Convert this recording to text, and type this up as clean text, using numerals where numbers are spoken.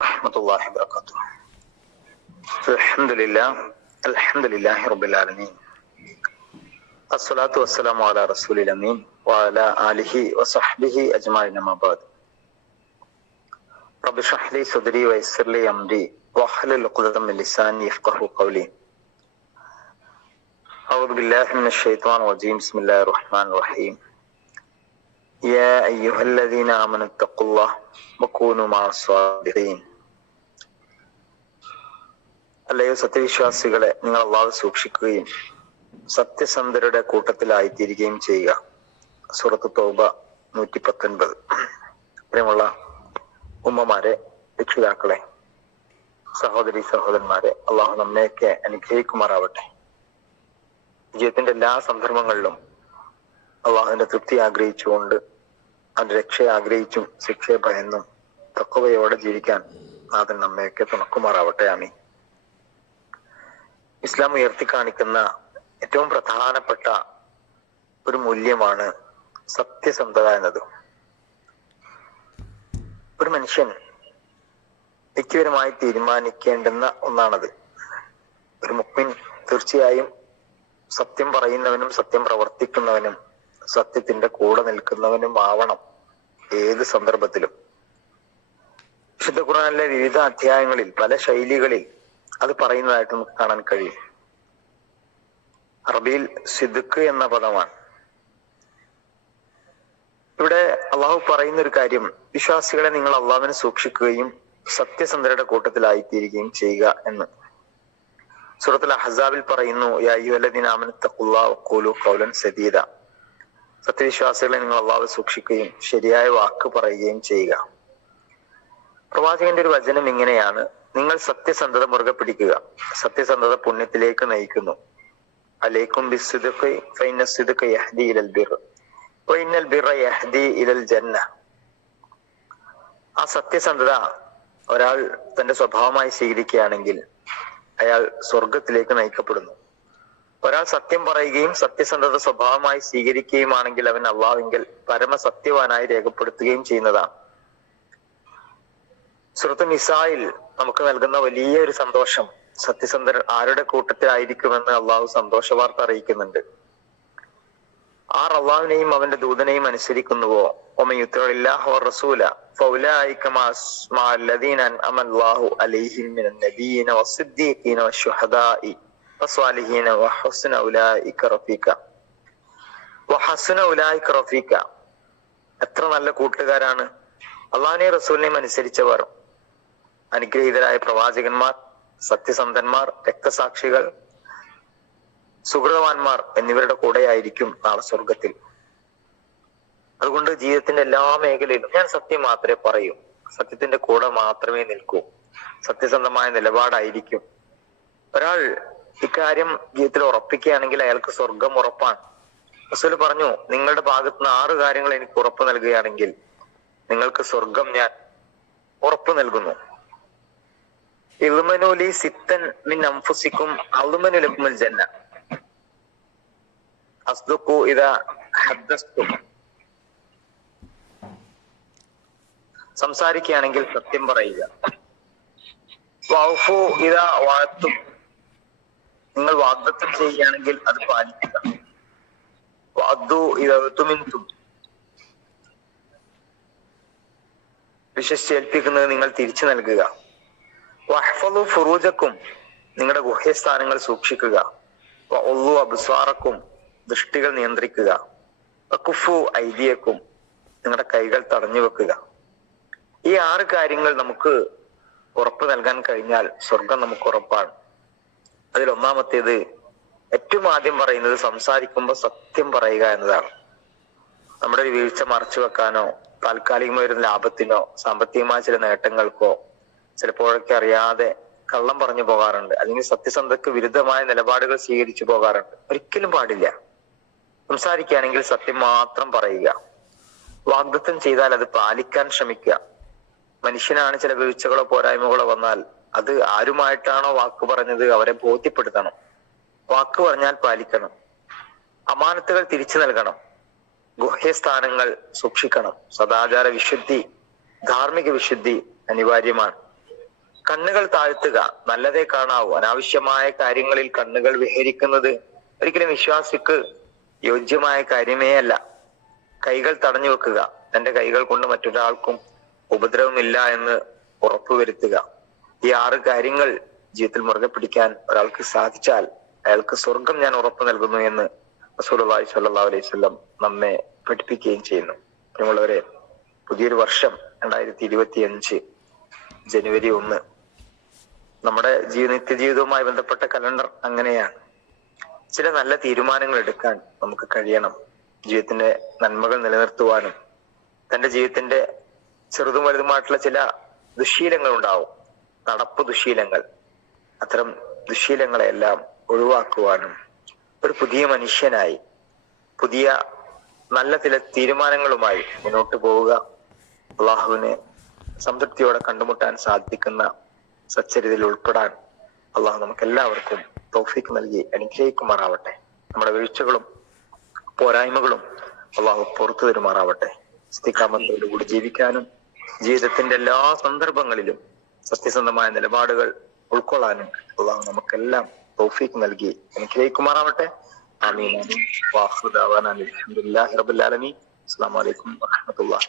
warahmatullahi wabarakatuh. Alhamdulillah rabbil alamin. Assalatu wassalamu ala rasulil amin wa ala alihi wa sahbihi ajma'in, amma ba'd. Rabbi shrah li sadri wa yassir li amri wahlul 'uqdatam min lisani yafqahu qawli. A'udzu billahi minasy syaithanir rajim. Bismillahir rahmanir rahim. Ya ayyuhalladzina amanu taqullaha wa kunu ma'as sadiqin. അല്ലയോ സത്യവിശ്വാസികളെ, നിങ്ങൾ അല്ലാഹുവെ സൂക്ഷിക്കുകയും സത്യസന്ധരുടെ കൂട്ടത്തിലായിത്തീരുകയും ചെയ്യുക. സൂറത്ത് തൗബ 119. പ്രിയമുള്ള ഉമ്മമാരെ, രക്ഷിതാക്കളെ, സഹോദരി സഹോദരന്മാരെ, അള്ളാഹു നമ്മയൊക്കെ അനുഗ്രഹിക്കുമാറാവട്ടെ. ജീവിതത്തിന്റെ എല്ലാ സന്ദർഭങ്ങളിലും അള്ളാഹുവിന്റെ തൃപ്തി ആഗ്രഹിച്ചുകൊണ്ട്, അവന്റെ രക്ഷയെ ആഗ്രഹിച്ചും ശിക്ഷയെ ഭയന്നും തഖ്വയോടെ ജീവിക്കാൻ നാഥൻ നമ്മയൊക്കെ തുണക്കുമാറാവട്ടെ. ആമീൻ. ഇസ്ലാം ഉയർത്തിക്കാണിക്കുന്ന ഏറ്റവും പ്രധാനപ്പെട്ട ഒരു മൂല്യമാണ് സത്യസന്ധത എന്നത്. ഒരു മനുഷ്യൻ വ്യക്തിപരമായി തീരുമാനിക്കേണ്ടുന്ന ഒന്നാണത്. ഒരു മുഅ്മിൻ തീർച്ചയായും സത്യം പറയുന്നവനും സത്യം പ്രവർത്തിക്കുന്നവനും സത്യത്തിന്റെ കൂടെ നിൽക്കുന്നവനും ആവണം ഏത് സന്ദർഭത്തിലും. വിശുദ്ധ ഖുർആനിലെ വിവിധ അധ്യായങ്ങളിൽ പല ശൈലികളിൽ അത് പറയുന്നതായിട്ട് നമുക്ക് കാണാൻ കഴിയും. അറബിയിൽ സിദ്ഖ് എന്ന പദമാണ്. ഇവിടെ അള്ളാഹു പറയുന്ന ഒരു കാര്യം, വിശ്വാസികളെ നിങ്ങൾ അള്ളാഹുവിനെ സൂക്ഷിക്കുകയും സത്യസന്ധരുടെ കൂട്ടത്തിലായിത്തീരുകയും ചെയ്യുക എന്ന്. സൂറത്തുൽ അഹ്സാബിൽ പറയുന്നു, യാ അയ്യുഹല്ലദീന ആമനു തഖുല്ലാഹ വഖൂലു ഖൗലൻ സദീദ. സത്യവിശ്വാസികളെ നിങ്ങൾ അള്ളാഹുവെ സൂക്ഷിക്കുകയും ശരിയായ വാക്ക് പറയുകയും ചെയ്യുക. പ്രവാചകന്റെ ഒരു വചനം ഇങ്ങനെയാണ്, നിങ്ങൾ സത്യസന്ധത മുറുകെ പിടിക്കുക, സത്യസന്ധത പുണ്യത്തിലേക്ക് നയിക്കുന്നു. അലൈക്കും ബിസ്സിദ്ഖി ഫഇന്ന സിദ്ഖ യഹ്ദി ഇലൽ ബിർ വഇന്നൽ ബിർറ യഹ്ദി ഇലൽ ജന്ന. ആ സത്യസന്ധത ഒരാൾ തന്റെ സ്വഭാവമായി സ്വീകരിക്കുകയാണെങ്കിൽ അയാൾ സ്വർഗത്തിലേക്ക് നയിക്കപ്പെടുന്നു. ഒരാൾ സത്യം പറയുകയും സത്യസന്ധത സ്വഭാവമായി സ്വീകരിക്കുകയുമാണെങ്കിൽ അവൻ അള്ളാഹുവിങ്കൽ പരമസത്യവാനായി രേഖപ്പെടുത്തുകയും ചെയ്യുന്നതാണ്. സൂറത്ത് നിസായിൽ നമുക്ക് നൽകുന്ന വലിയ ഒരു സന്തോഷം, സത്യസന്ധർ ആരുടെ കൂട്ടത്തിലായിരിക്കുമെന്ന് അള്ളാഹു സന്തോഷ വാർത്ത അറിയിക്കുന്നുണ്ട്. ആർ അള്ളാഹുവിനെയും അവന്റെ ദൂതനെയും അനുസരിക്കുന്നുവോ, വമൻ യുതിഇല്ലാഹ വറസൂല ഫൗലൈക മഅല്ലദീന അൻഅമ അല്ലാഹു അലൈഹിം മിനൻ നബിയ്യിന വസ്സിദ്ദീഖീന വശുഹദാഇ വസ്വാലിഹീന വഹസ്ന ഉലൈക റഫീഖ. എത്ര നല്ല കൂട്ടുകാരാണ് അള്ളാഹുവിനെയും റസൂലിനെയും അനുസരിച്ചവർ. അനുഗ്രഹീതരായ പ്രവാചകന്മാർ, സത്യസന്ധന്മാർ, രക്തസാക്ഷികൾ, സുഹൃതവാന്മാർ എന്നിവരുടെ കൂടെയായിരിക്കും നാളെ സ്വർഗത്തിൽ. അതുകൊണ്ട് ജീവിതത്തിന്റെ എല്ലാ മേഖലയിലും ഞാൻ സത്യം മാത്രമേ പറയൂ, സത്യത്തിന്റെ കൂടെ മാത്രമേ നിൽക്കൂ, സത്യസന്ധമായ നിലപാടായിരിക്കും. ഒരാൾ ഇക്കാര്യം ജീവിതത്തിൽ ഉറപ്പിക്കുകയാണെങ്കിൽ അയാൾക്ക് സ്വർഗം ഉറപ്പാണ്. റസൂൽ പറഞ്ഞു, നിങ്ങളുടെ ഭാഗത്തുനിന്ന് 6 കാര്യങ്ങൾ എനിക്ക് ഉറപ്പ് നൽകുകയാണെങ്കിൽ നിങ്ങൾക്ക് സ്വർഗം ഞാൻ ഉറപ്പ് നൽകുന്നു. ഇൽമനൂലി സിത്തൻ മിൻ അൻഫുസിക്കും അൽമനു ലക്കുമുൽ ജന്ന. അസ്ദഖു ഇദാ ഹദ്ദസ്തു. സംസാരിക്കുകയാണെങ്കിൽ സത്യം പറയുക. വഅഫു ഇദാ വഅദതും. നിങ്ങൾ വാഗ്ദത്തം ചെയ്യുകയാണെങ്കിൽ അത് പാലിക്കുക. വഅദ്ദു ഇദാ തുമിൻതും. വിശ്വസിച്ചേൽപ്പിക്കുന്നത് നിങ്ങൾ തിരിച്ചു നൽകുക. വഹ്ഫളു ഫുറൂജക്കും. നിങ്ങളുടെ ഗുഹ്യസ്ഥാനങ്ങൾ സൂക്ഷിക്കുക. വഉള്ളു അബ്സാറക്കും. ദൃഷ്ടികൾ നിയന്ത്രിക്കുക. വകുഫു ഐദിയക്കും. നിങ്ങളുടെ കൈകൾ തടഞ്ഞു വെക്കുക. ഈ 6 കാര്യങ്ങൾ നമുക്ക് ഉറപ്പ് നൽകാൻ കഴിഞ്ഞാൽ സ്വർഗം നമുക്ക് ഉറപ്പാണ്. അതിൽ ഒന്നാമത്തേത്, ഏറ്റവും ആദ്യം പറയുന്നത് സംസാരിക്കുമ്പോൾ സത്യം പറയുക എന്നതാണ്. നമ്മുടെ ഒരു വീഴ്ച മറച്ചു വെക്കാനോ താൽക്കാലികമായ ഒരു ലാഭത്തിനോ സാമ്പത്തികമായ ചില നേട്ടങ്ങൾക്കോ ചിലപ്പോഴൊക്കെ അറിയാതെ കള്ളം പറഞ്ഞു പോകാറുണ്ട്, അല്ലെങ്കിൽ സത്യസന്ധതയ്ക്ക് വിരുദ്ധമായ നിലപാടുകൾ സ്വീകരിച്ചു പോകാറുണ്ട്. ഒരിക്കലും പാടില്ല. സംസാരിക്കുകയാണെങ്കിൽ സത്യം മാത്രം പറയുക. വാഗ്ദത്തം ചെയ്താൽ അത് പാലിക്കാൻ ശ്രമിക്കുക. മനുഷ്യനാണ് ചില വീഴ്ചകളോ പോരായ്മകളോ വന്നാൽ അത് ആരുമായിട്ടാണോ വാക്ക് പറഞ്ഞത് അവരെ ബോധ്യപ്പെടുത്തണം. വാക്ക് പറഞ്ഞാൽ പാലിക്കണം. അമാനത്തുകൾ തിരിച്ചു നൽകണം. ഗുഹ്യസ്ഥാനങ്ങൾ സൂക്ഷിക്കണം. സദാചാര വിശുദ്ധി, ധാർമ്മിക വിശുദ്ധി അനിവാര്യമാണ്. കണ്ണുകൾ താഴ്ത്തുക, നല്ലതേ കാണാവൂ. അനാവശ്യമായ കാര്യങ്ങളിൽ കണ്ണുകൾ വിഹരിക്കുന്നത് ഒരിക്കലും വിശ്വാസിക്ക് യോജ്യമായ കാര്യമേ അല്ല. കൈകൾ തടഞ്ഞു വെക്കുക, തന്റെ കൈകൾ കൊണ്ട് മറ്റൊരാൾക്കും ഉപദ്രവമില്ല എന്ന് ഉറപ്പുവരുത്തുക. ഈ 6 കാര്യങ്ങൾ ജീവിതത്തിൽ മുറുകെ പിടിക്കാൻ ഒരാൾക്ക് സാധിച്ചാൽ അയാൾക്ക് സ്വർഗം ഞാൻ ഉറപ്പു നൽകുന്നു എന്ന് റസൂലുള്ളാഹി സ്വല്ലല്ലാഹു അലൈഹി വസല്ലം നമ്മെ പഠിപ്പിക്കുകയും ചെയ്യുന്നു. പ്രിയമുള്ളവരെ, പുതിയൊരു വർഷം 2025 ജനുവരി 1. നമ്മുടെ നിത്യജീവിതവുമായി ബന്ധപ്പെട്ട കലണ്ടർ അങ്ങനെയാണ്. ചില നല്ല തീരുമാനങ്ങൾ എടുക്കാൻ നമുക്ക് കഴിയണം. ജീവിതത്തിന്റെ നന്മകൾ നിലനിർത്തുവാനും തന്റെ ജീവിതത്തിന്റെ ചെറുതും വലുതുമായിട്ടുള്ള ചില ദുശ്ശീലങ്ങൾ ഉണ്ടാവും, നടപ്പ് ദുശ്ശീലങ്ങൾ. അത്തരം ദുശ്ശീലങ്ങളെല്ലാം ഒഴിവാക്കുവാനും ഒരു പുതിയ മനുഷ്യനായി പുതിയ നല്ല ചില തീരുമാനങ്ങളുമായി മുന്നോട്ട് പോവുക. അള്ളാഹുവിനെ സംതൃപ്തിയോടെ കണ്ടുമുട്ടാൻ സാധിക്കുന്ന സച്ചരിതയിൽ ഉൾപ്പെടാൻ അള്ളാഹു നമുക്ക് എല്ലാവർക്കും തൗഫീഖ് നൽകി അനുഗ്രഹിക്കുമാറാവട്ടെ. നമ്മുടെ വീഴ്ചകളും പോരായ്മകളും അള്ളാഹു പുറത്തു തരുമാറാവട്ടെ. ഇസ്തിഖാമത്തോടുകൂടി ജീവിക്കാനും ജീവിതത്തിന്റെ എല്ലാ സന്ദർഭങ്ങളിലും സത്യസന്ധമായ നിലപാടുകൾ ഉൾക്കൊള്ളാനും അള്ളാഹു നമുക്കെല്ലാം തൗഫീഖ് നൽകി അനുഗ്രഹിക്കുമാറാവട്ടെ. ആമീൻ. വാഖിറു ദഅവാനാ അൽഹംദുലില്ലാഹി റബ്ബിൽ ആലമീൻ. അസ്സലാമു അലൈക്കും വറഹ്മത്തുള്ളാഹി.